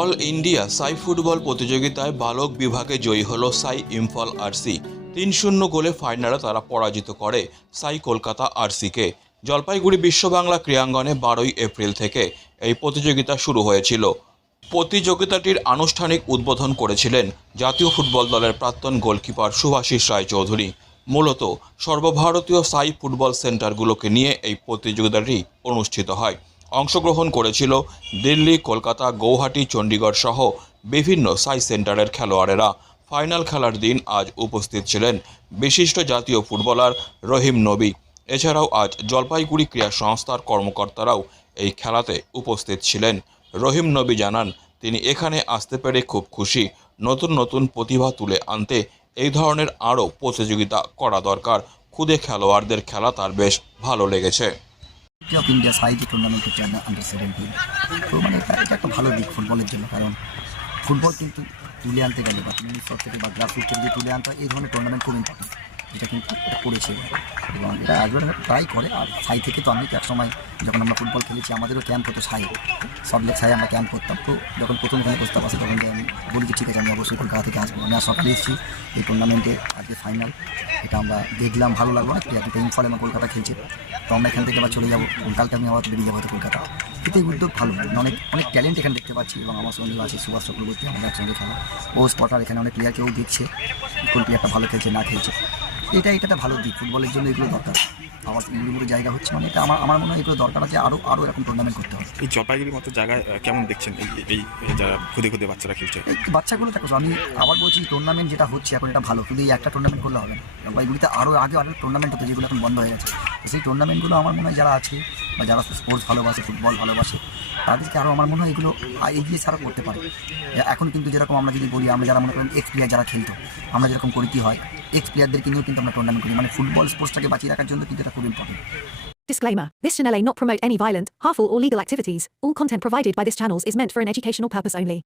All India সাই football প্রতিযোগিতায় বালক বিভাগে জয়ী হল সাই ইম্ফল আরসি। তিন শূন্য গোলে ফাইনালে তারা পরাজিত করে সাই কলকাতা আরসিকে। জলপাইগুড়ি বিশ্ব বাংলা ক্রীড়াঙ্গনে বারোই এপ্রিল থেকে এই প্রতিযোগিতা শুরু হয়েছিল। প্রতিযোগিতাটির আনুষ্ঠানিক উদ্বোধন করেছিলেন জাতীয় ফুটবল দলের প্রাক্তন গোলকিপার সুভাষিস রায়চৌধুরী। মূলত সর্বভারতীয় সাই ফুটবল সেন্টারগুলোকে নিয়ে এই প্রতিযোগিতাটি অনুষ্ঠিত হয়। অংশগ্রহণ করেছিল দিল্লি, কলকাতা, গৌহাটি, চণ্ডীগড় সহ বিভিন্ন সাই সেন্টারের খেলোয়াড়েরা। ফাইনাল খেলার দিন আজ উপস্থিত ছিলেন বিশিষ্ট জাতীয় ফুটবলার রহিম নবী। এছাড়াও আজ জলপাইগুড়ি ক্রীড়া সংস্থার কর্মকর্তারাও এই খেলাতে উপস্থিত ছিলেন। রহিম নবী জানান, তিনি এখানে আসতে পেরে খুব খুশি। নতুন নতুন প্রতিভা তুলে আনতে এই ধরনের আরও প্রতিযোগিতা করা দরকার। খুদে খেলোয়াড়দের খেলা তার বেশ ভালো লেগেছে। অফ ইন্ডিয়া সাইজে টুর্নামেন্ট হচ্ছে আন্ডার সেভেন্টিন তো মানে এটা একটা ভালো দিক ফুটবলের জন্য, কারণ ফুটবল কিন্তু তুলে আনতে গেলে বা থেকে বা থেকে তুলে আনতে এই ধরনের টুর্নামেন্ট খুব ইম্পর্টেন্ট এটা কিন্তু এটা করেছে। এবং এটা আজও প্রায় করে। আর সাই থেকে তো আমি তো একসময় যখন আমরা ফুটবল খেলেছি, আমাদেরও ক্যাম্প হতো সাই। সব লেগ সাই আমরা ক্যাম্প করতাম। তো যখন প্রথম এখানে প্রস্তাব আসে, তখন যে আমি বলি যে, ঠিক আছে, আমি অবশ্যই কলকাতা থেকে আসব। আমি আর সকালে এসেছি এই টুর্নামেন্টে আজকে ফাইনাল এটা আমরা দেখলাম, ভালো লাগল অনেক প্লেয়ার কিন্তু ইম্ফল এবং কলকাতা খেলছে। তো আমরা এখান থেকে আবার চলে যাব। কালকে আমি আবার বেরিয়ে যাব কলকাতা। কিন্তু এই উদ্যোগ ভালো। মানে অনেক অনেক ট্যালেন্ট এখানে দেখতে পাচ্ছি এবং আমার সঙ্গে আছে, সুভাষ চক্রবর্তী, আমাদের একসঙ্গে খেলা। ও স্পটার এখানে অনেক প্লেয়ারকেও দেখছে। কোন প্লেয়ারটা ভালো খেলছে, না খেলছে। এটা এটা একটা ভালো দিক ফুটবলের জন্য এগুলো দরকার। আমার এগুলো জায়গা হচ্ছে মানে এটা আমার আমার মনে হয় এগুলো দরকার আছে আরও আরও এরকম টুর্নামেন্ট করতে হবে। এই জলপাইগুড়ির মতো জায়গায় আহ, কেমন দেখছেন এই যারা খুদে খুদে বাচ্চারা খেলছে? এই বাচ্চাগুলো দেখো আমি আবার বলছি টুর্নামেন্ট যেটা হচ্ছে এখন এটা ভালো শুধু এই একটা টুর্নামেন্ট করলে হবে না। জলপাইগুড়িতে আরও আগে অনেক টুর্নামেন্ট হতো যেগুলো এখন বন্ধ হয়ে গেছে। সেই টুর্নামেন্টগুলো আমার মনে হয় যারা আছে বা যারা স্পোর্টস ভালোবাসে ফুটবল ভালোবাসে তাদেরকে আরও আমার মনে হয় এগুলো এগিয়ে ছাড়া করতে পারে। এখন কিন্তু যেরকম আমরা যদি বলি আমরা যারা মনে করেন এক্স প্লেয়ার যারা খেলতো আমরা যেরকম করি কি হয় এক্স প্লেয়ারদেরকে নিয়েও কিন্তু আমরা টুর্নামেন্ট করি মানে ফুটবল স্পোর্টসটাকে বাঁচিয়ে রাখার জন্য কিন্তু এটা খুব important Disclaimer This channel may not promote any violent, harmful, or legal activities. All content provided by this channel is meant for an educational purpose only.